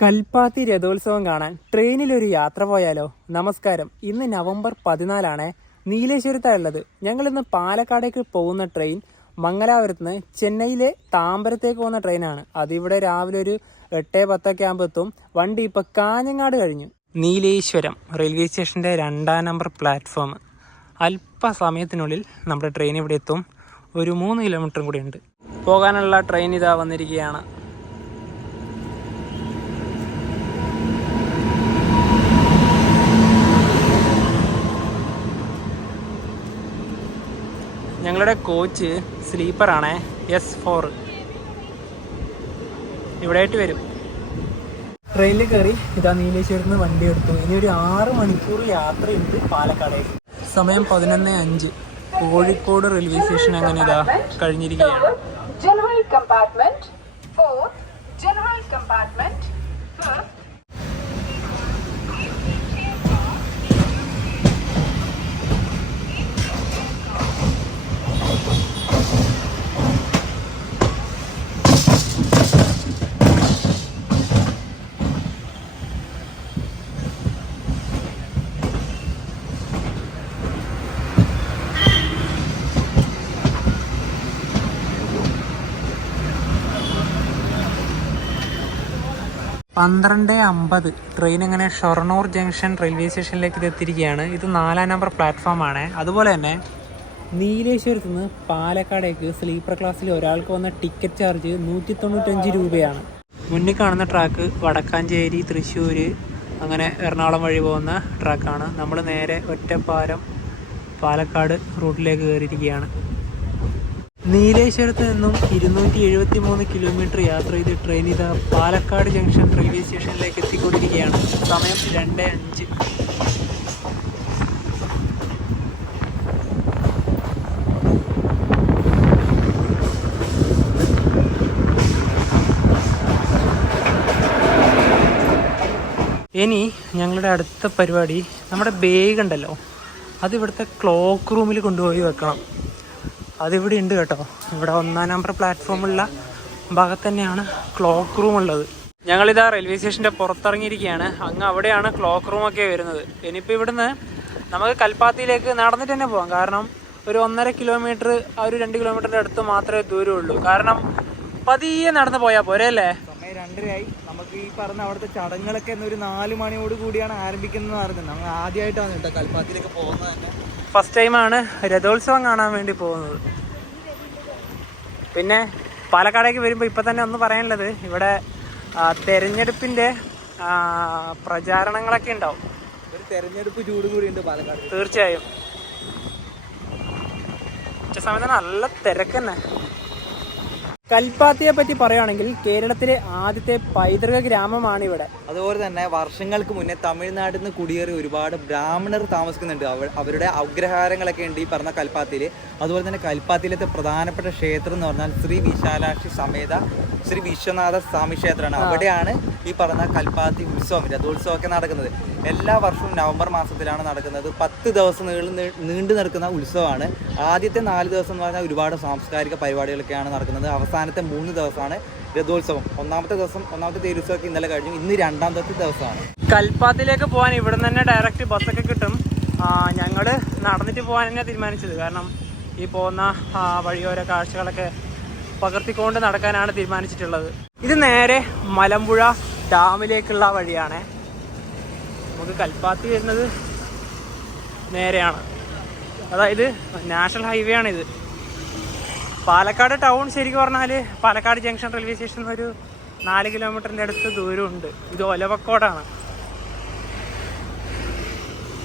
കൽപ്പാത്തി രഥോത്സവം കാണാൻ ട്രെയിനിലൊരു യാത്ര പോയാലോ? നമസ്കാരം. ഇന്ന് നവംബർ 14 നീലേശ്വരത്താണുള്ളത്. ഞങ്ങളിന്ന് പാലക്കാടേക്ക് പോകുന്ന ട്രെയിൻ മംഗലാപുരത്ത് നിന്ന് ചെന്നൈയിലെ താമ്പരത്തേക്ക് പോകുന്ന ട്രെയിനാണ്. അതിവിടെ രാവിലെ ഒരു 8:10 ആകുമ്പോൾ എത്തും. വണ്ടി ഇപ്പോൾ കാഞ്ഞങ്ങാട് കഴിഞ്ഞു. നീലേശ്വരം റെയിൽവേ സ്റ്റേഷൻ്റെ 2-ാം നമ്പർ പ്ലാറ്റ്ഫോം. അല്പസമയത്തിനുള്ളിൽ നമ്മുടെ ട്രെയിൻ ഇവിടെ എത്തും. ഒരു 3 കിലോമീറ്ററും കൂടി ഉണ്ട് പോകാനുള്ള. ട്രെയിൻ ഇതാ വന്നിരിക്കുകയാണ്. ഞങ്ങളുടെ കോച്ച് സ്ലീപ്പറാണ്, S4. ഇവിടെയായിട്ട് വരും. ട്രെയിനിൽ കയറി ഇതാ നീലേശ്വരത്ത് നിന്ന് വണ്ടി എടുത്തു. ഇനി ഒരു 6 മണിക്കൂർ യാത്രയുണ്ട് പാലക്കാടേക്ക്. സമയം 11:05. കോഴിക്കോട് റെയിൽവേ സ്റ്റേഷൻ അങ്ങനെ ഇതാ കഴിഞ്ഞിരിക്കുകയാണ്. പന്ത്രണ്ട് 50 ട്രെയിൻ അങ്ങനെ ഷൊർണൂർ ജംഗ്ഷൻ റെയിൽവേ സ്റ്റേഷനിലേക്ക് എത്തിയിരിക്കുകയാണ്. ഇത് 4-ാം നമ്പർ പ്ലാറ്റ്ഫോമാണ്. അതുപോലെ തന്നെ നീലേശ്വരത്ത് നിന്ന് പാലക്കാടേക്ക് സ്ലീപ്പർ ക്ലാസ്സിൽ ഒരാൾക്ക് വന്ന ടിക്കറ്റ് ചാർജ് 195 രൂപയാണ്. മുന്നിൽ കാണുന്ന ട്രാക്ക് വടക്കാഞ്ചേരി, തൃശ്ശൂർ, അങ്ങനെ എറണാകുളം വഴി പോകുന്ന ട്രാക്കാണ്. നമ്മൾ നേരെ ഒറ്റപ്പാലം പാലക്കാട് റൂട്ടിലേക്ക് കയറിയിരിക്കുകയാണ്. നീലേശ്വരത്ത് നിന്നും 273 കിലോമീറ്റർ യാത്ര ചെയ്ത് ട്രെയിൻ ഇതാ പാലക്കാട് ജംഗ്ഷൻ റെയിൽവേ സ്റ്റേഷനിലേക്ക് എത്തിക്കൊണ്ടിരിക്കുകയാണ്. സമയം 2:05. ഇനി ഞങ്ങളുടെ അടുത്ത പരിപാടി, നമ്മുടെ ബാഗ് ഉണ്ടല്ലോ, അതിവിടുത്തെ ക്ലോക്ക് റൂമിൽ കൊണ്ടുപോയി വെക്കണം. അതിവിടെ ഉണ്ട് കേട്ടോ. ഇവിടെ 1-ാം നമ്പർ പ്ലാറ്റ്ഫോമുള്ള ഭാഗത്ത് തന്നെയാണ് ക്ലോക്ക് റൂം ഉള്ളത്. ഞങ്ങളിതാ റെയിൽവേ സ്റ്റേഷൻ്റെ പുറത്തിറങ്ങിയിരിക്കുകയാണ്. അങ്ങ് അവിടെയാണ് ക്ലോക്ക് റൂമൊക്കെ വരുന്നത്. ഇനിയിപ്പോൾ ഇവിടുന്ന് നമുക്ക് കൽപ്പാത്തിയിലേക്ക് നടന്നിട്ട് തന്നെ പോകാം. കാരണം ഒരു 1.5 കിലോമീറ്റർ, ആ ഒരു 2 കിലോമീറ്ററിൻ്റെ അടുത്ത് മാത്രമേ ദൂരമുള്ളൂ. കാരണം പതിയെ നടന്ന് പോയാൽ പോരെ അല്ലേ? സമയം 2:30. നമുക്ക് ഈ പറഞ്ഞ അവിടുത്തെ ചടങ്ങുകളൊക്കെ ഒരു 4 മണിയോട് കൂടിയാണ് ആരംഭിക്കുന്നത് പറഞ്ഞത്. നമ്മൾ ആദ്യമായിട്ടാണ് കേട്ടോ കൽപ്പാത്തിയിലേക്ക് പോകുന്നത് തന്നെ. ഫസ്റ്റ് ടൈമാണ് രഥോത്സവം കാണാൻ വേണ്ടി പോകുന്നത്. പിന്നെ പാലക്കാടേക്ക് വരുമ്പോൾ ഇപ്പം തന്നെ ഒന്ന് പറയാനുള്ളത്, ഇവിടെ തെരഞ്ഞെടുപ്പിൻ്റെ പ്രചാരണങ്ങളൊക്കെ ഉണ്ടാവും. ഒരു തെരഞ്ഞെടുപ്പ് ചൂട് കൂടി ഉണ്ട് പാലക്കാട്. തീർച്ചയായും ഉച്ച സമയത്ത് നല്ല തിരക്ക് തന്നെ. കൽപ്പാത്തിയെ പറ്റി പറയുകയാണെങ്കിൽ കേരളത്തിലെ ആദ്യത്തെ പൈതൃക ഗ്രാമമാണ് ഇവിടെ. അതുപോലെ തന്നെ വർഷങ്ങൾക്ക് മുന്നേ തമിഴ്നാട്ടിൽ നിന്ന് കുടിയേറി ഒരുപാട് ബ്രാഹ്മണർ താമസിക്കുന്നുണ്ട്. അവരുടെ അഗ്രഹാരങ്ങളൊക്കെ ഉണ്ട് ഈ പറഞ്ഞ കൽപ്പാത്തിയിൽ. അതുപോലെ തന്നെ കൽപ്പാത്തിയിലത്തെ പ്രധാനപ്പെട്ട ക്ഷേത്രം എന്ന് പറഞ്ഞാൽ ശ്രീ വിശാലാക്ഷി സമേത ശ്രീ വിശ്വനാഥ സ്വാമി ക്ഷേത്രമാണ്. അവിടെയാണ് ഈ പറഞ്ഞ കൽപ്പാത്തി ഉത്സവം, രഥോത്സവമൊക്കെ നടക്കുന്നത്. എല്ലാ വർഷവും നവംബർ മാസത്തിലാണ് നടക്കുന്നത്. 10 ദിവസം നീണ്ടു നിൽക്കുന്ന ഉത്സവമാണ്. ആദ്യത്തെ 4 ദിവസം എന്ന് പറഞ്ഞാൽ ഒരുപാട് സാംസ്കാരിക പരിപാടികളൊക്കെയാണ് നടക്കുന്നത്. അവസാനത്തെ 3 ദിവസമാണ് രഥോത്സവം. ഒന്നാമത്തെ തേരുത്സവമൊക്കെ ഇന്നലെ കഴിഞ്ഞു. ഇന്ന് 2-ാമത്തെ ദിവസമാണ്. കൽപ്പാത്തിലേക്ക് പോകാൻ ഇവിടെ നിന്ന് തന്നെ ഡയറക്റ്റ് ബസ്സൊക്കെ കിട്ടും. ഞങ്ങൾ നടന്നിട്ട് പോകാൻ തന്നെയാണ് തീരുമാനിച്ചത്. കാരണം ഈ പോകുന്ന വഴിയോര കാഴ്ചകളൊക്കെ പകർത്തിക്കൊണ്ട് നടക്കാനാണ് തീരുമാനിച്ചിട്ടുള്ളത്. ഇത് നേരെ മലമ്പുഴ ഡാമിലേക്കുള്ള വഴിയാണ്. നമുക്ക് കൽപ്പാത്തി വരുന്നത് നേരെയാണ്, അതായത് നാഷണൽ ഹൈവേ ആണിത്. പാലക്കാട് ടൗൺ ശരിക്കും പറഞ്ഞാൽ പാലക്കാട് ജംഗ്ഷൻ റെയിൽവേ സ്റ്റേഷൻ ഒരു 4 കിലോമീറ്ററിൻ്റെ അടുത്ത് ദൂരമുണ്ട്. ഇത് ഒലവക്കോടാണ്.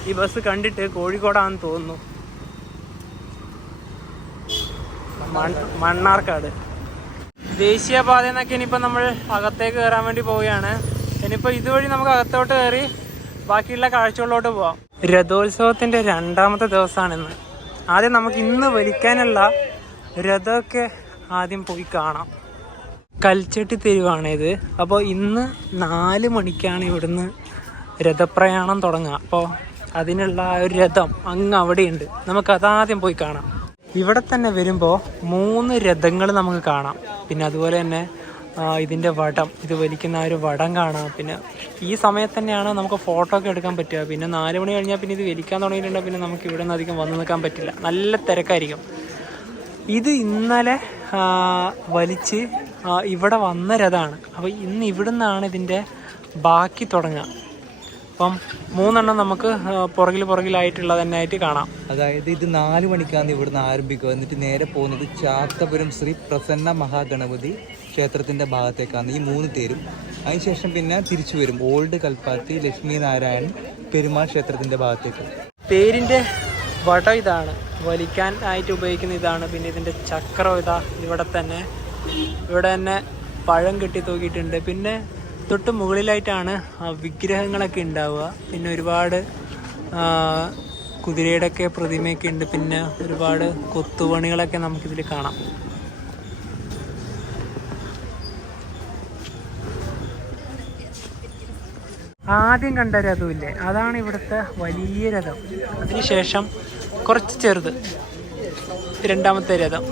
ഈ ബസ് കണ്ടിട്ട് കോഴിക്കോടാണെന്ന് തോന്നുന്നു. മണ്ണാർക്കാട് ദേശീയപാത എന്നൊക്കെ. ഇനിയിപ്പോൾ നമ്മൾ അകത്തേക്ക് കയറാൻ വേണ്ടി പോവുകയാണ്. ഇനിയിപ്പോൾ ഇതുവഴി നമുക്ക് അകത്തോട്ട് കയറി ബാക്കിയുള്ള കാഴ്ചകളിലോട്ട് പോവാം. രഥോത്സവത്തിൻ്റെ 2-ാമത്തെ ദിവസമാണിന്ന്. ആദ്യം നമുക്ക് ഇന്ന് വലിക്കാനുള്ള രഥമൊക്കെ ആദ്യം പോയി കാണാം. കൽച്ചട്ടി തെരുവാണിത്. അപ്പോൾ ഇന്ന് 4 മണിക്കാണ് ഇവിടുന്ന് രഥപ്രയാണം തുടങ്ങുക. അപ്പോൾ അതിനുള്ള ഒരു രഥം അങ്ങ് അവിടെയുണ്ട്. നമുക്കതാദ്യം പോയി കാണാം. ഇവിടെ തന്നെ വരുമ്പോൾ 3 രഥങ്ങൾ നമുക്ക് കാണാം. പിന്നെ അതുപോലെ തന്നെ ഇതിൻ്റെ വടം, ഇത് വലിക്കുന്ന ആ ഒരു വടം കാണാം. പിന്നെ ഈ സമയത്ത് തന്നെയാണ് നമുക്ക് ഫോട്ടോ ഒക്കെ എടുക്കാൻ പറ്റുക. പിന്നെ 4 മണി കഴിഞ്ഞാൽ പിന്നെ ഇത് വലിക്കാൻ തുടങ്ങിയിട്ടുണ്ടെങ്കിൽ പിന്നെ നമുക്ക് ഇവിടെ നിന്ന് അധികം വന്ന് നിൽക്കാൻ പറ്റില്ല, നല്ല തിരക്കായിരിക്കും. ഇത് ഇന്നലെ വലിച്ച് ഇവിടെ വന്ന രഥമാണ്. അപ്പോൾ ഇന്ന് ഇവിടെ നിന്നാണ് ഇതിൻ്റെ ബാക്കി തുടങ്ങുക. അപ്പം 3 എണ്ണം നമുക്ക് പുറകിലായിട്ടുള്ളത് തന്നെ ആയിട്ട് കാണാം. അതായത് ഇത് 4 മണിക്കാണ് ഇവിടുന്ന് ആരംഭിക്കുക. എന്നിട്ട് നേരെ പോകുന്നത് ചാത്തപുരം ശ്രീ പ്രസന്ന മഹാഗണപതി ക്ഷേത്രത്തിൻ്റെ ഭാഗത്തേക്കാണ് ഈ 3 തേരും. അതിനുശേഷം പിന്നെ തിരിച്ചു വരും ഓൾഡ് കൽപ്പാത്തി ലക്ഷ്മി നാരായൺ പെരുമാൾ ക്ഷേത്രത്തിൻ്റെ ഭാഗത്തേക്ക്. തേരിൻ്റെ വടം ഇതാണ്, വലിക്കാൻ ആയിട്ട് ഉപയോഗിക്കുന്ന ഇതാണ്. പിന്നെ ഇതിൻ്റെ ചക്രം ഇതാ ഇവിടെ തന്നെ പഴം കെട്ടി തൂക്കിയിട്ടുണ്ട്. പിന്നെ തൊട്ട് മുകളിലായിട്ടാണ് വിഗ്രഹങ്ങളൊക്കെ ഉണ്ടാവുക. പിന്നെ ഒരുപാട് കുതിരയുടെയൊക്കെ പ്രതിമയൊക്കെ ഉണ്ട്. പിന്നെ ഒരുപാട് കൊത്തുപണികളൊക്കെ നമുക്കിതിൽ കാണാം. ആദ്യം കണ്ട രഥമില്ലേ, അതാണ് ഇവിടുത്തെ വലിയ രഥം. അതിനുശേഷം കുറച്ച് ചെറുത് 2ാമത്തെ രഥം,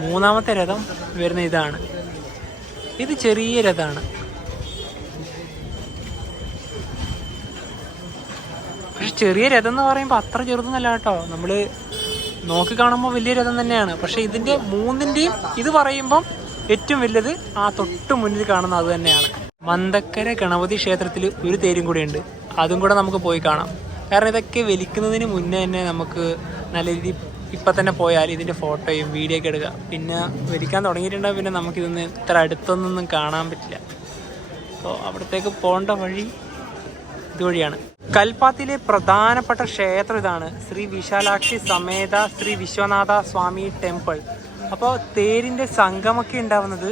3ാമത്തെ രഥം വരുന്ന ഇതാണ്. ഇത് ചെറിയ രഥമാണ്. പക്ഷെ ചെറിയ രഥം എന്ന് പറയുമ്പോൾ അത്ര ചെറുതൊന്നല്ല കേട്ടോ. നമ്മൾ നോക്കി കാണുമ്പോൾ വലിയ രഥം തന്നെയാണ്. പക്ഷെ ഇതിൻ്റെ 3ൻ്റെയും ഇത് പറയുമ്പം ഏറ്റവും വലുത് ആ തൊട്ട് മുന്നിൽ കാണുന്ന അത് തന്നെയാണ്. മന്തക്കര ഗണപതി ക്ഷേത്രത്തിൽ ഒരു തേരും കൂടെ ഉണ്ട്, അതും കൂടെ നമുക്ക് പോയി കാണാം. കാരണം ഇതൊക്കെ വലിക്കുന്നതിന് മുന്നേ തന്നെ നമുക്ക് നല്ല രീതിയിൽ ഇപ്പം തന്നെ പോയാൽ ഇതിൻ്റെ ഫോട്ടോയും വീഡിയോ ഒക്കെ എടുക്കുക. പിന്നെ വലിക്കാൻ തുടങ്ങിയിട്ടുണ്ടെങ്കിൽ പിന്നെ നമുക്കിതൊന്ന് ഇത്ര അടുത്തൊന്നും കാണാൻ പറ്റില്ല. അപ്പോൾ അവിടത്തേക്ക് പോകേണ്ട വഴി ഇതുവഴിയാണ്. കൽപ്പാത്തിയിലെ പ്രധാനപ്പെട്ട ക്ഷേത്രം ഇതാണ്, ശ്രീ വിശാലാക്ഷി സമേത ശ്രീ വിശ്വനാഥ സ്വാമി ടെമ്പിൾ. അപ്പോൾ തേരിൻ്റെ സംഗമൊക്കെ ഉണ്ടാവുന്നത്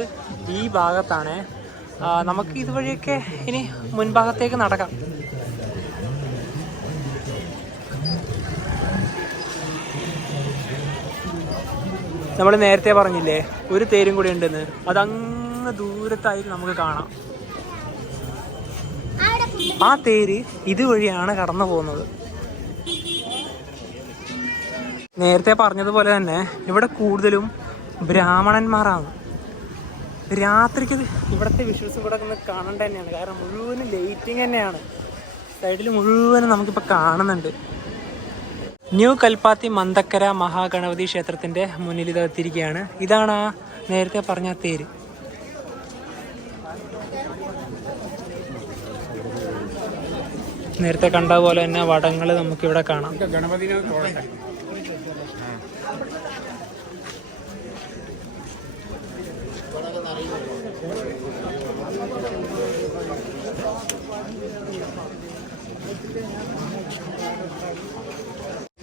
ഈ ഭാഗത്താണ്. നമുക്ക് ഇതുവഴിയൊക്കെ ഇനി മുൻഭാഗത്തേക്ക് നടക്കാം. നമ്മൾ നേരത്തെ പറഞ്ഞില്ലേ ഒരു തേരും കൂടി ഉണ്ടെന്ന്, അതങ്ങ് ദൂരത്തായിട്ട് നമുക്ക് കാണാം. ആ തേര് ഇതുവഴിയാണ് കടന്നു പോകുന്നത്. നേരത്തെ പറഞ്ഞതുപോലെ തന്നെ ഇവിടെ കൂടുതലും ബ്രാഹ്മണന്മാരാണ്. രാത്രിക്ക് ഇവിടുത്തെ വിഷ്വൽസ് കൂടെ ഒന്ന് കാണേണ്ട തന്നെയാണ്. കാരണം മുഴുവനും ലൈറ്റിങ് തന്നെയാണ്, സൈഡിൽ മുഴുവനും നമുക്കിപ്പോൾ കാണുന്നുണ്ട്. ന്യൂ കൽപ്പാത്തി മന്തക്കര മഹാഗണപതി ക്ഷേത്രത്തിൻ്റെ മുന്നിൽ ഇതെത്തിയിരിക്കുകയാണ്. ഇതാണ് ആ നേരത്തെ പറഞ്ഞ തേര്. നേരത്തെ കണ്ട പോലെ തന്നെ വടങ്ങൾ നമുക്കിവിടെ കാണാം.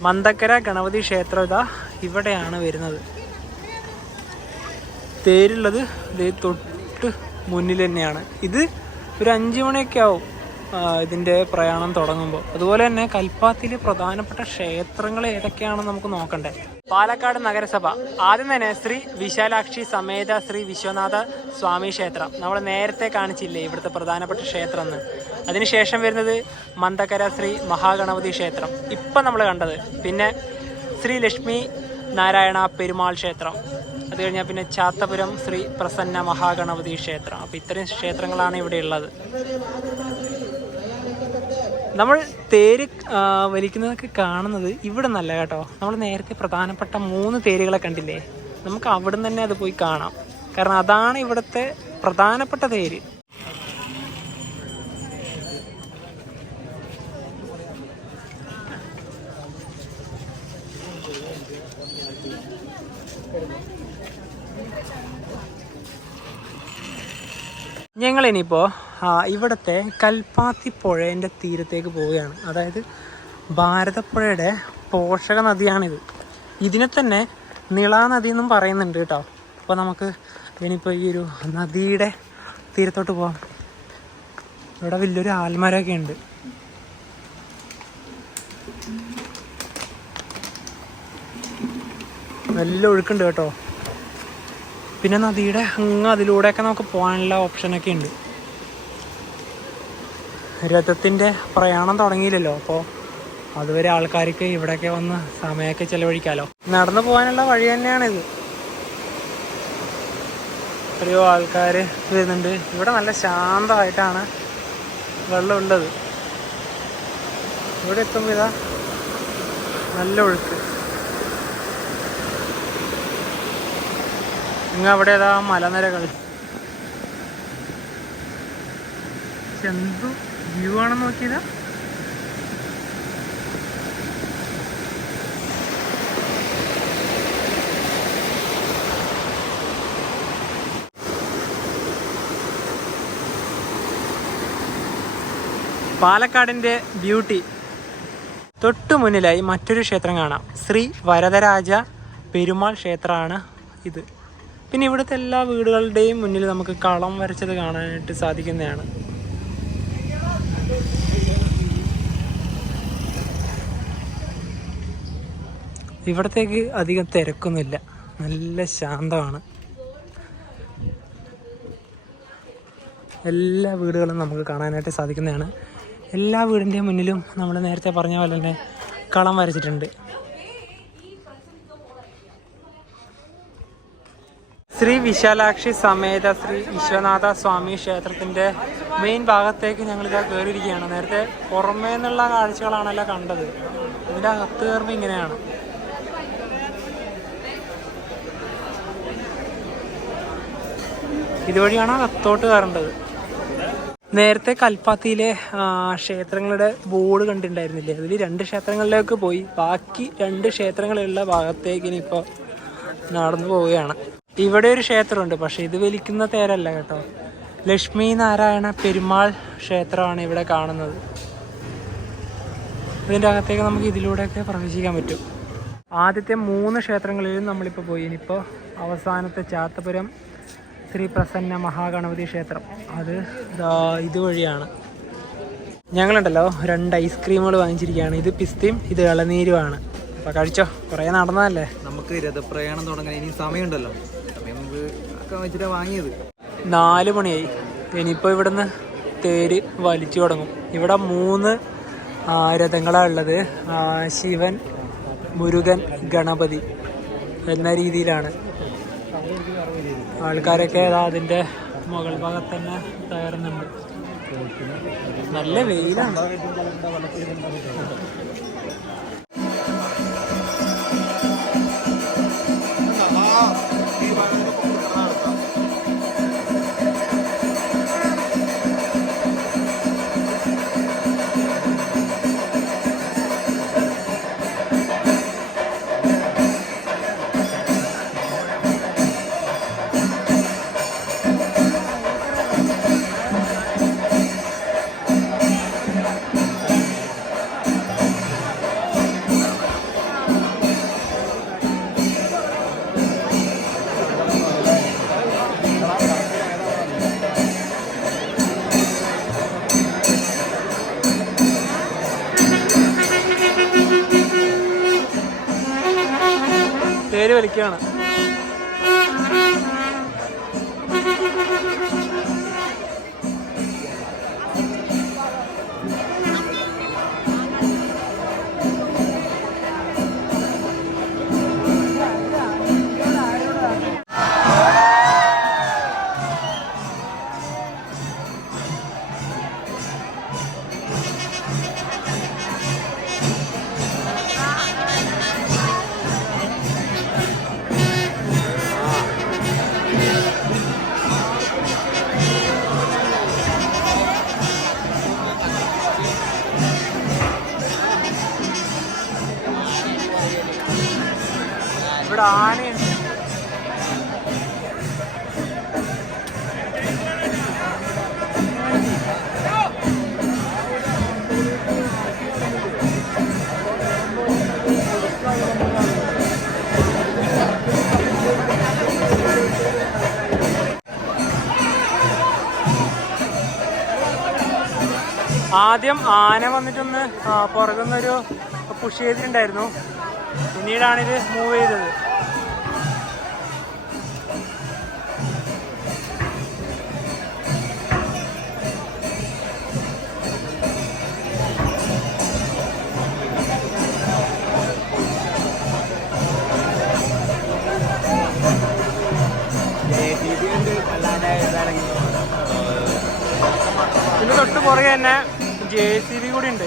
മന്തക്കര ഗണപതി ക്ഷേത്രം ഇതാ ഇവിടെയാണ് വരുന്നത്. തേരുള്ളത് തൊട്ട് മുന്നിൽ തന്നെയാണ്. ഇത് ഒരു 5 മണിയൊക്കെ ആവും ഇതിൻ്റെ പ്രയാണം തുടങ്ങുമ്പോൾ. അതുപോലെ തന്നെ കൽപ്പാത്തിയിലെ പ്രധാനപ്പെട്ട ക്ഷേത്രങ്ങൾ ഏതൊക്കെയാണെന്ന് നമുക്ക് നോക്കണ്ടേ. പാലക്കാട് നഗരസഭ ആദ്യം തന്നെ ശ്രീ വിശാലാക്ഷി സമേത ശ്രീ വിശ്വനാഥ സ്വാമി ക്ഷേത്രം നമ്മൾ നേരത്തെ കാണിച്ചില്ലേ ഇവിടുത്തെ പ്രധാനപ്പെട്ട ക്ഷേത്രം എന്ന്. അതിനുശേഷം വരുന്നത് മന്തക്കര ശ്രീ മഹാഗണപതി ക്ഷേത്രം ഇപ്പം നമ്മൾ കണ്ടത്. പിന്നെ ശ്രീ ലക്ഷ്മി നാരായണ പെരുമാൾ ക്ഷേത്രം. അത് കഴിഞ്ഞാൽ പിന്നെ ചാത്തപുരം ശ്രീ പ്രസന്ന മഹാഗണപതി ക്ഷേത്രം. അപ്പോൾ ഇത്രയും ക്ഷേത്രങ്ങളാണ് ഇവിടെ ഉള്ളത്. നമ്മൾ തേര് വലിക്കുന്നതൊക്കെ കാണുന്നത് ഇവിടെ നല്ല കേട്ടോ. നമ്മൾ നേരത്തെ പ്രധാനപ്പെട്ട 3 തേരുകളെ കണ്ടില്ലേ, നമുക്ക് അവിടെ നിന്ന് തന്നെ അത് പോയി കാണാം. കാരണം അതാണ് ഇവിടുത്തെ പ്രധാനപ്പെട്ട തേര്. ഞങ്ങളിനിപ്പോൾ ഇവിടുത്തെ കൽപ്പാത്തി പുഴേൻ്റെ തീരത്തേക്ക് പോവുകയാണ്. അതായത് ഭാരതപ്പുഴയുടെ പോഷക നദിയാണിത്. ഇതിനെ തന്നെ നിള നദി എന്നും പറയുന്നുണ്ട് കേട്ടോ. അപ്പോൾ നമുക്ക് ഇനിയിപ്പോൾ ഈ ഒരു നദിയുടെ തീരത്തോട്ട് പോകാം. ഇവിടെ വലിയൊരു ആൽമരമൊക്കെ ഉണ്ട്. നല്ല ഒഴുക്കുണ്ട് കേട്ടോ. പിന്നെ നദിയുടെ അങ്ങ് അതിലൂടെയൊക്കെ നമുക്ക് പോകാനുള്ള ഓപ്ഷനൊക്കെ ഉണ്ട്. രഥത്തിൻ്റെ പ്രയാണം തുടങ്ങിയില്ലല്ലോ, അപ്പോൾ അതുവരെ ആൾക്കാർക്ക് ഇവിടെയൊക്കെ വന്ന് സമയമൊക്കെ ചിലവഴിക്കാമല്ലോ. നടന്നു പോകാനുള്ള വഴി തന്നെയാണിത്. എത്രയോ ആൾക്കാർ വരുന്നുണ്ട്. ഇവിടെ നല്ല ശാന്തമായിട്ടാണ് വെള്ളമുള്ളത്. ഇവിടെ എത്തുമ്പോൾ ഇതാ നല്ല ഒഴുക്ക്. ഇങ്ങ് അവിടെ ഏതാ മലനിരകൾ. എന്തു വ്യൂ ആണെന്ന് നോക്കിയതാ. പാലക്കാടിൻ്റെ ബ്യൂട്ടി. തൊട്ടു മുന്നിലായി മറ്റൊരു ക്ഷേത്രം കാണാം. ശ്രീ വരദരാജ പെരുമാൾ ക്ഷേത്രമാണ് ഇത്. പിന്നെ ഇവിടുത്തെ എല്ലാ വീടുകളുടെയും മുന്നിൽ നമുക്ക് കളം വരച്ചത് കാണാനായിട്ട് സാധിക്കുന്നതാണ്. ഇവിടത്തേക്ക് അധികം തിരക്കൊന്നുമില്ല, നല്ല ശാന്തമാണ്. എല്ലാ വീടുകളും നമുക്ക് കാണാനായിട്ട് സാധിക്കുന്നതാണ്. എല്ലാ വീടിൻ്റെയും മുന്നിലും നമ്മൾ നേരത്തെ പറഞ്ഞ പോലെ തന്നെ കളം വരച്ചിട്ടുണ്ട്. ശ്രീ വിശാലാക്ഷി സമേത ശ്രീ വിശ്വനാഥ സ്വാമി ക്ഷേത്രത്തിൻ്റെ മെയിൻ ഭാഗത്തേക്ക് ഞങ്ങളിതാ കയറിയിരിക്കുകയാണ്. നേരത്തെ പുറമേ നിന്നുള്ള കാഴ്ചകളാണല്ലോ കണ്ടത്. ഇതിൻ്റെ അകത്ത് കയറുമ്പോൾ ഇങ്ങനെയാണ്. ഇതുവഴിയാണ് അകത്തോട്ട് കയറേണ്ടത്. നേരത്തെ കൽപ്പാത്തിയിലെ ക്ഷേത്രങ്ങളുടെ ബോർഡ് കണ്ടിട്ടുണ്ടായിരുന്നില്ലേ? അതിൽ 2 ക്ഷേത്രങ്ങളിലേക്ക് പോയി. ബാക്കി 2 ക്ഷേത്രങ്ങളുള്ള ഭാഗത്തേക്ക് ഇനിയിപ്പോൾ നടന്നു പോവുകയാണ്. ഇവിടെ ഒരു ക്ഷേത്രമുണ്ട്, പക്ഷെ ഇത് വലിക്കുന്ന തേരല്ല കേട്ടോ. ലക്ഷ്മി നാരായണ പെരുമാൾ ക്ഷേത്രമാണ് ഇവിടെ കാണുന്നത്. ഇതിൻ്റെ അകത്തേക്ക് നമുക്ക് ഇതിലൂടെയൊക്കെ പ്രവേശിക്കാൻ പറ്റും. ആദ്യത്തെ 3 ക്ഷേത്രങ്ങളിലും നമ്മളിപ്പോൾ പോയി. ഇനിയിപ്പോൾ അവസാനത്തെ ചാത്തപുരം ശ്രീ പ്രസന്ന മഹാഗണപതി ക്ഷേത്രം, അത് ഇതുവഴിയാണ്. ഞങ്ങളുണ്ടല്ലോ 2 ഐസ്ക്രീമുകൾ വാങ്ങിച്ചിരിക്കുകയാണ്. ഇത് പിസ്തയും ഇത് ഇളനീരുമാണ്. അപ്പോൾ കഴിച്ചോ, കുറേ നടന്നതല്ലേ. നമുക്ക് രഥപ്രയാണം തുടങ്ങാൻ ഇനി സമയമുണ്ടല്ലോ. സമയം നമുക്ക് ഒക്കെ വെച്ചിട്ടാണ് വാങ്ങിയത്. 4 മണിയായി. ഇനിയിപ്പോൾ ഇവിടുന്ന് തേര് വലിച്ചു തുടങ്ങും. ഇവിടെ 3 രഥങ്ങളാണ് ഉള്ളത്. ശിവൻ, മുരുകൻ, ഗണപതി എന്ന രീതിയിലാണ്. ആൾക്കാരൊക്കെ അതിൻ്റെ മുകൾ ഭാഗത്ത് തന്നെ കയറുന്നുണ്ട്. നല്ല വെയിലാണ്. തേര് വലിക്കുകയാണ്. ഇവിടെ ആനയുണ്ട്. ആദ്യം ആന വന്നിട്ടൊന്ന് പുറകുന്നൊരു പുഷ് ചെയ്തിട്ടുണ്ടായിരുന്നു. പിന്നീടാണിത് മൂവ് ചെയ്തത്. പുറകെ തന്നെ JCB കൂടി ഉണ്ട്.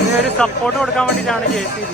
ഇതിനൊരു സപ്പോർട്ട് കൊടുക്കാൻ വേണ്ടിയിട്ടാണ് JCB.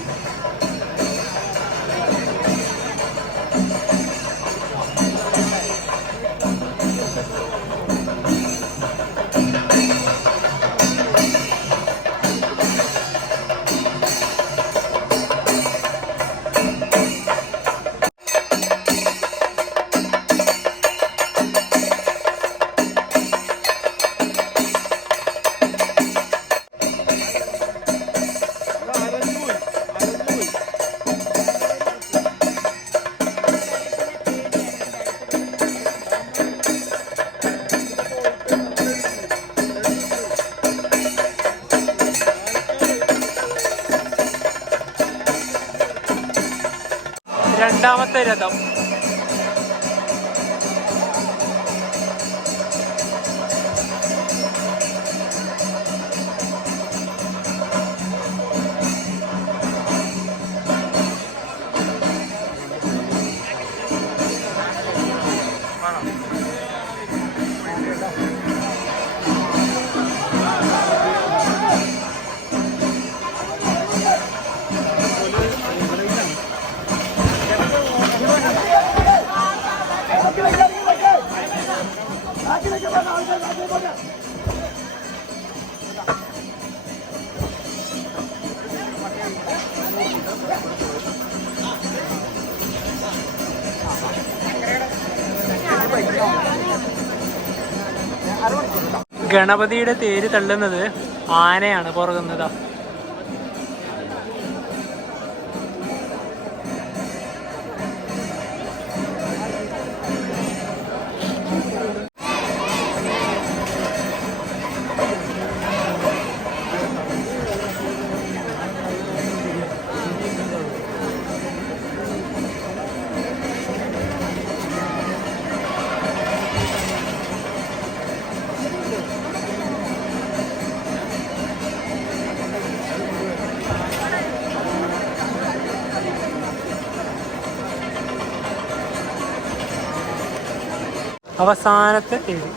രണ്ടാമത്തെ രഥം. ഗണപതിയുടെ തേര് തള്ളുന്നത് ആനയാണ് പുറകുന്നത്. അവസാനത്തെ തേര്.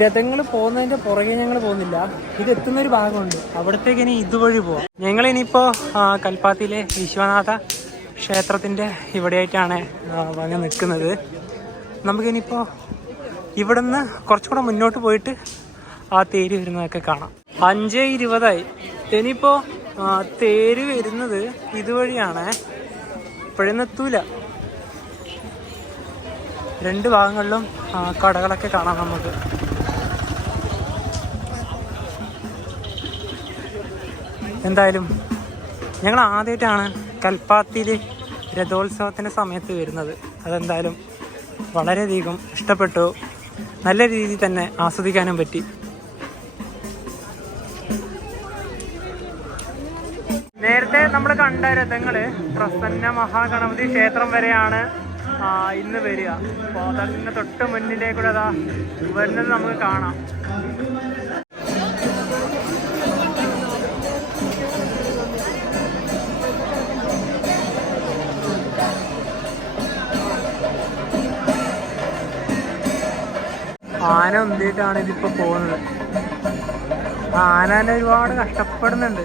രഥങ്ങൾ പോകുന്നതിന്റെ പുറകെ ഞങ്ങൾ പോകുന്നില്ല. ഇത് എത്തുന്നൊരു ഭാഗമുണ്ട്, അവിടത്തേക്ക് ഇനി ഇതുവഴി പോവാം. ഞങ്ങളിനിയിപ്പോ കൽപ്പാത്തിയിലെ വിശ്വനാഥ ക്ഷേത്രത്തിന്റെ ഇവിടെയായിട്ടാണ് വന്ന് നിൽക്കുന്നത്. നമുക്കിനിയിപ്പോ ഇവിടുന്ന് കുറച്ചുകൂടെ മുന്നോട്ട് പോയിട്ട് ആ തേര് വരുന്നതൊക്കെ കാണാം. 5:20 ഇനിയിപ്പോ തേര് വരുന്നത് ഇതുവഴിയാണ്. ഇപ്പോഴൊന്നും എത്തൂല. രണ്ട് ഭാഗങ്ങളിലും കടകളൊക്കെ കാണാം നമുക്ക്. എന്തായാലും ഞങ്ങൾ ആദ്യമായിട്ടാണ് കൽപ്പാത്തിയിൽ രഥോത്സവത്തിൻ്റെ സമയത്ത് വരുന്നത്. അതെന്തായാലും വളരെയധികം ഇഷ്ടപ്പെട്ടു. നല്ല രീതിയിൽ തന്നെ ആസ്വദിക്കാനും പറ്റി. നേരത്തെ നമ്മൾ കണ്ട രഥങ്ങൾ പ്രസന്ന മഹാഗണപതി ക്ഷേത്രം വരെയാണ് ഇന്ന് വരിക. അപ്പോൾ അതിന് തൊട്ട് മുന്നിലേക്കൂടെ അതാ വരുന്നത് നമുക്ക് കാണാം. ആന ഉന്തിയിട്ടാണ് ഇതിപ്പോൾ പോകുന്നത്. ആന ഒരുപാട് കഷ്ടപ്പെടുന്നുണ്ട്.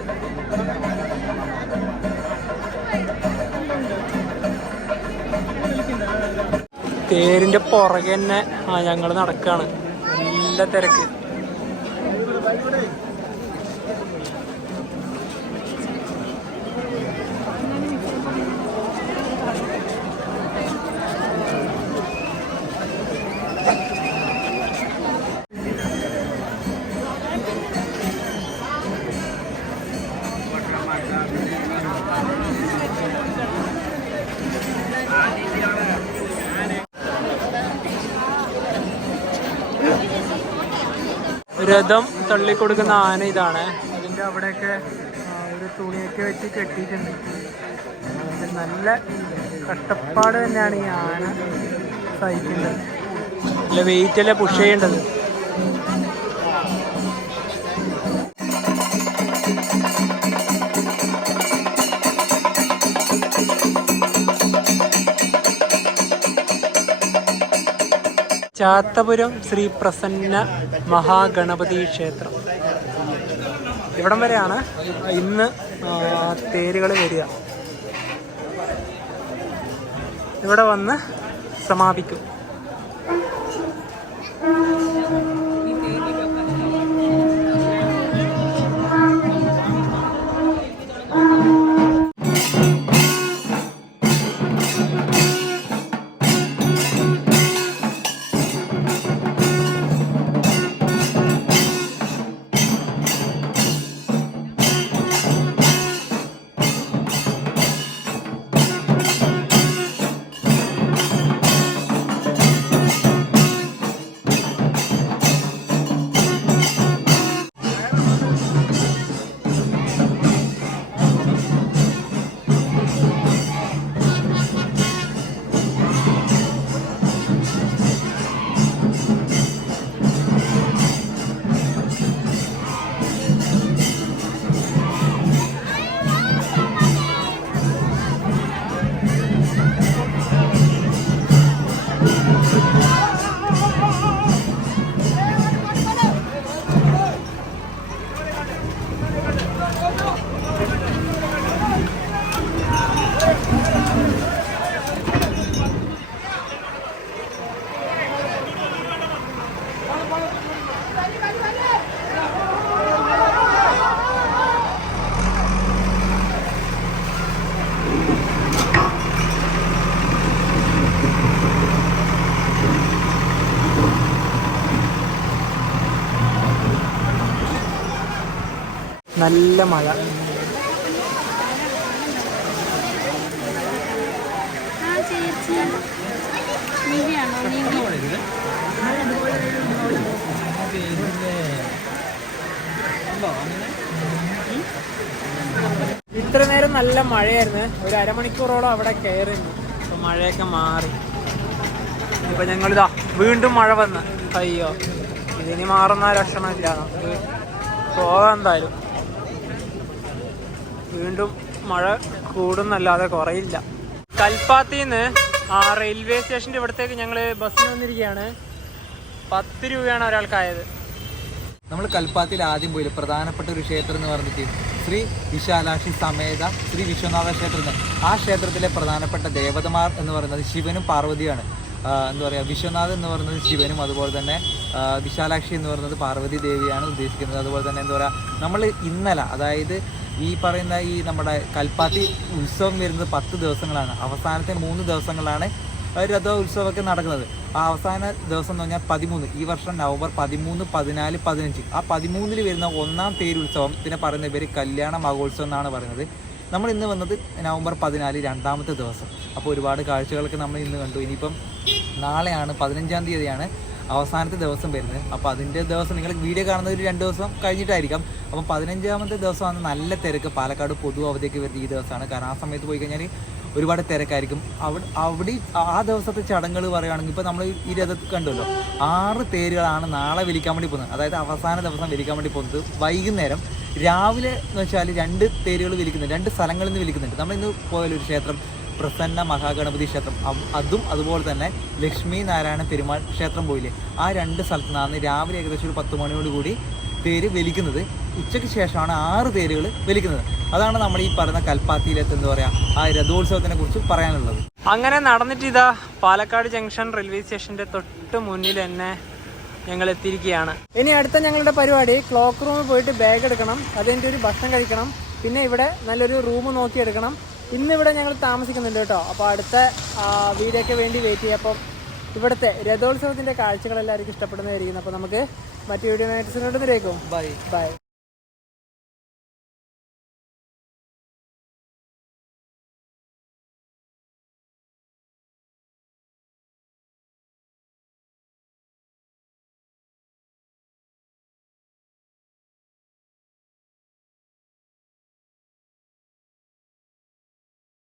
തേരിൻ്റെ പുറകെ തന്നെ ഞങ്ങൾ നടക്കുകയാണ്. നല്ല തിരക്ക്. രഥം തള്ളിക്കൊടുക്കുന്ന ആന ഇതാണ്. അതിൻ്റെ അവിടെയൊക്കെ ഒരു തുണിയൊക്കെ വെച്ച് കെട്ടിയിട്ടുണ്ട്. നല്ല കഷ്ടപ്പാട് തന്നെയാണ് ഈ ആന സഹിക്കുന്നത്. നല്ല വെയിറ്റല്ലേ പുഷ് ചെയ്യേണ്ടത്. ചാത്തപുരം ശ്രീ പ്രസന്ന മഹാഗണപതി ക്ഷേത്രം. ഇവിടം വരെയാണ് ഇന്ന് തേരുകൾ വരിക. ഇവിടെ വന്ന് സമാപിക്കും. നല്ല മഴ. ഇത്ര നേരം നല്ല മഴയായിരുന്നു. ഒരു അരമണിക്കൂറോളം അവിടെ കയറുന്നു. ഇപ്പൊ മഴയൊക്കെ മാറി. ഇപ്പൊ ഞങ്ങളിതാ വീണ്ടും മഴ വന്ന്. അയ്യോ, ഇതിനി മാറുന്ന ലക്ഷണമില്ല. നമുക്ക് പോകാം എന്തായാലും. വീണ്ടും മഴ കൂടുന്നല്ലാതെ കുറയില്ല. കൽപ്പാത്തിന്ന് റെയിൽവേ സ്റ്റേഷൻ്റെ ഇവിടത്തേക്ക് ഞങ്ങൾ ബസ്സിന് വന്നിരിക്കുകയാണ്. 10 രൂപയാണ് ഒരാൾക്കായത്. നമ്മൾ കൽപ്പാത്തിയിൽ ആദ്യം പോയില്ല, പ്രധാനപ്പെട്ട ഒരു ക്ഷേത്രം എന്ന് പറഞ്ഞിട്ട് ശ്രീ വിശാലാക്ഷി സമേത ശ്രീ വിശ്വനാഥ ക്ഷേത്രം. ആ ക്ഷേത്രത്തിലെ പ്രധാനപ്പെട്ട ദേവതമാർ എന്ന് പറയുന്നത് ശിവനും പാർവതിയാണ്. എന്താ പറയുക, വിശ്വനാഥ് എന്ന് പറയുന്നത് ശിവനും, അതുപോലെ തന്നെ വിശാലാക്ഷി എന്ന് പറയുന്നത് പാർവതി ദേവിയാണ് ഉദ്ദേശിക്കുന്നത്. അതുപോലെ തന്നെ എന്താ പറയുക, നമ്മൾ ഇന്നലെ, അതായത് ഈ പറയുന്ന ഈ നമ്മുടെ കൽപ്പാത്തി ഉത്സവം വരുന്നത് 10 ദിവസങ്ങളാണ്. അവസാനത്തെ 3 ദിവസങ്ങളാണ് രഥ ഉത്സവമൊക്കെ നടക്കുന്നത്. ആ അവസാന ദിവസം എന്ന് പറഞ്ഞാൽ 13, ഈ വർഷം നവംബർ 13, 14, 15. ആ 13-ൽ വരുന്ന 1-ാം തേരുത്സവത്തിന് പറയുന്ന പേര് കല്യാണ മഹോത്സവം എന്നാണ് പറയുന്നത്. നമ്മൾ ഇന്ന് വന്നത് നവംബർ 14, 2-ാമത്തെ ദിവസം. അപ്പോൾ ഒരുപാട് കാഴ്ചകളൊക്കെ നമ്മൾ ഇന്ന് കണ്ടു. ഇനിയിപ്പം നാളെയാണ് 15-ാം തീയതിയാണ് അവസാനത്തെ ദിവസം വരുന്നത്. അപ്പോൾ അതിൻ്റെ ദിവസം നിങ്ങൾ വീഡിയോ കാണുന്നത് ഒരു 2 ദിവസം കഴിഞ്ഞിട്ടായിരിക്കാം. അപ്പം 15-ാമത്തെ ദിവസമാണ് നല്ല തിരക്ക്. പാലക്കാട് പൊതു അവധിയൊക്കെ വരുന്ന ഈ ദിവസമാണ്. കാരണം ആ സമയത്ത് പോയി കഴിഞ്ഞാൽ ഒരുപാട് തിരക്കായിരിക്കും. അവിടെ ആ ദിവസത്തെ ചടങ്ങുകൾ പറയുകയാണെങ്കിൽ ഇപ്പോൾ നമ്മൾ ഈ രഥത്തിൽ കണ്ടല്ലോ, 6 തേരുകളാണ് നാളെ വലിക്കാൻ വേണ്ടി പോകുന്നത്. അതായത് അവസാന ദിവസം വലിക്കാൻ വേണ്ടി പോകുന്നത്. വൈകുന്നേരം രാവിലെ എന്ന് വെച്ചാൽ 2 തേരുകൾ വലിക്കുന്നുണ്ട്, 2 സ്ഥലങ്ങളിൽ നിന്ന് വലിക്കുന്നുണ്ട്. നമ്മൾ ഇന്ന് പോയാലൊരു ക്ഷേത്രം പ്രസന്ന മഹാഗണപതി ക്ഷേത്രം, അതും അതുപോലെ തന്നെ ലക്ഷ്മി നാരായണ പെരുമാൾ ക്ഷേത്രം പോയില്ലേ, ആ 2 സ്ഥലത്തു നിന്നാണ് രാവിലെ ഏകദേശം ഒരു 10 മണിയോടുകൂടി തേര് വലിക്കുന്നത്. ഉച്ചയ്ക്ക് ശേഷമാണ് 6 തേരുകൾ വലിക്കുന്നത്. അതാണ് നമ്മൾ ഈ പറയുന്ന കൽപ്പാത്തിയിലെത്ത് എന്താ പറയുക, ആ രഥോത്സവത്തിനെ കുറിച്ച് പറയാനുള്ളത്. അങ്ങനെ നടന്നിട്ട് ഇതാ പാലക്കാട് ജംഗ്ഷൻ റെയിൽവേ സ്റ്റേഷൻ്റെ തൊട്ട് മുന്നിൽ തന്നെ ഞങ്ങൾ എത്തിയിരിക്കുകയാണ്. ഇനി അടുത്ത ഞങ്ങളുടെ പരിപാടി ക്ലോക്ക് റൂമിൽ പോയിട്ട് ബാഗ് എടുക്കണം, അതിൻ്റെ ഒരു ഭക്ഷണം കഴിക്കണം, പിന്നെ ഇവിടെ നല്ലൊരു റൂം നോക്കിയെടുക്കണം. ഇന്നിവിടെ ഞങ്ങൾ താമസിക്കുന്നുണ്ട് കേട്ടോ. അപ്പോൾ അടുത്ത വീഡിയോയ്ക്ക് വേണ്ടി വെയിറ്റ് ചെയ്യാം. അപ്പം ഇവിടുത്തെ രഥോത്സവത്തിൻ്റെ കാഴ്ചകളെല്ലാവർക്കും ഇഷ്ടപ്പെടുന്നതായിരിക്കും. അപ്പോൾ നമുക്ക് മറ്റു വീഡിയോ ബൈ ബൈ.